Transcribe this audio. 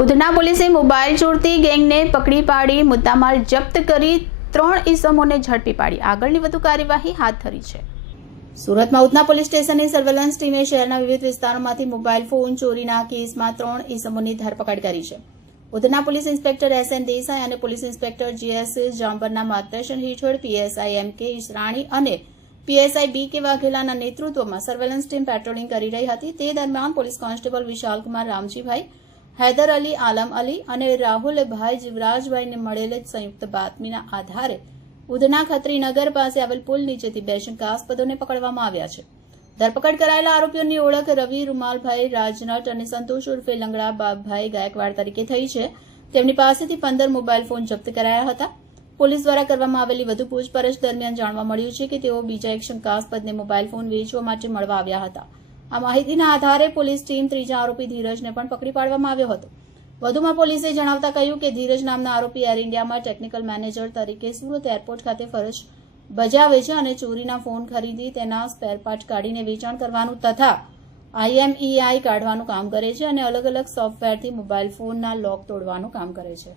ઉધના પોલીસે મોબાઈલ ચોરતી ગેંગને પકડી પાડી, મુદ્દામાલ જપ્ત કરી ત્રણ ઈસમોને ઝડપી પાડી. આગળની વધુ કાર્યવાહી હાથ ધરી છે. સુરતમાં ઉધના પોલીસ સ્ટેશનની સર્વેલન્સ ટીમે શહેરના વિવિધ વિસ્તારોમાંથી મોબાઈલ ફોન ચોરીના કેસમાં ત્રણ ઈસમોની ધરપકડ કરી છે. Udhna police inspector S N Desai અને પોલીસ ઇન્સ્પેક્ટર જીએસ જાંબરના માર્ગદર્શન હેઠળ પીએસઆઈ એમ કે ઈશરાણી અને પીએસઆઈ બી કે વાઘેલાના નેતૃત્વમાં સર્વેલન્સ ટીમ પેટ્રોલિંગ કરી રહી હતી. તે દરમિયાન પોલીસ કોન્સ્ટેબલ વિશાલકુમાર રામજીભાઈ હૈદર અલી, આલમ અલી અને રાહુલભાઈ જીવરાજભાઈને મળેલ સંયુક્ત બાતમીના આધારે ઉધના ખત્રીનગર પાસે આવેલ પુલ નીચેથી બે શંકાસ્પદોને પકડવામાં આવ્યા છે. ધરપકડ કરાયેલા આરોપીઓની ઓળખ રવિ રૂમાલભાઈ રાજનટ અને સંતોષ ઉર્ફે લંગડા બાપભાઈ ગાયકવાડ તરીકે થઈ છે. તેમની પાસેથી પંદર મોબાઈલ ફોન જપ્ત કરાયા હતા. પોલીસ દ્વારા કરવામાં આવેલી વધુ પૂછપરછ દરમિયાન જાણવા મળ્યું છે કે તેઓ બીજા એક શંકાસ્પદને મોબાઈલ ફોન વેચવા માટે મળવા આવ્યા હતા. આ માહિતીના આધારે પોલીસ ટીમ ત્રીજા આરોપી ધીરજને પણ પકડી પાડવામાં આવ્યો હતો. વધુમાં પોલીસે જણાવતા કહ્યું કે ધીરજ નામના આરોપી એર ઇન્ડિયામાં ટેકનિકલ મેનેજર તરીકે સુરત એરપોર્ટ ખાતે ફરજ બજાવે છે અને ચોરીના ફોન ખરીદી તેના સ્પેરપાર્ટ કાઢીને વેચાણ કરવાનું તથા આઈએમઈઆઈ કાઢવાનું કામ કરે છે અને અલગ અલગ સોફ્ટવેરથી મોબાઈલ ફોનના લોક તોડવાનું કામ કરે છે.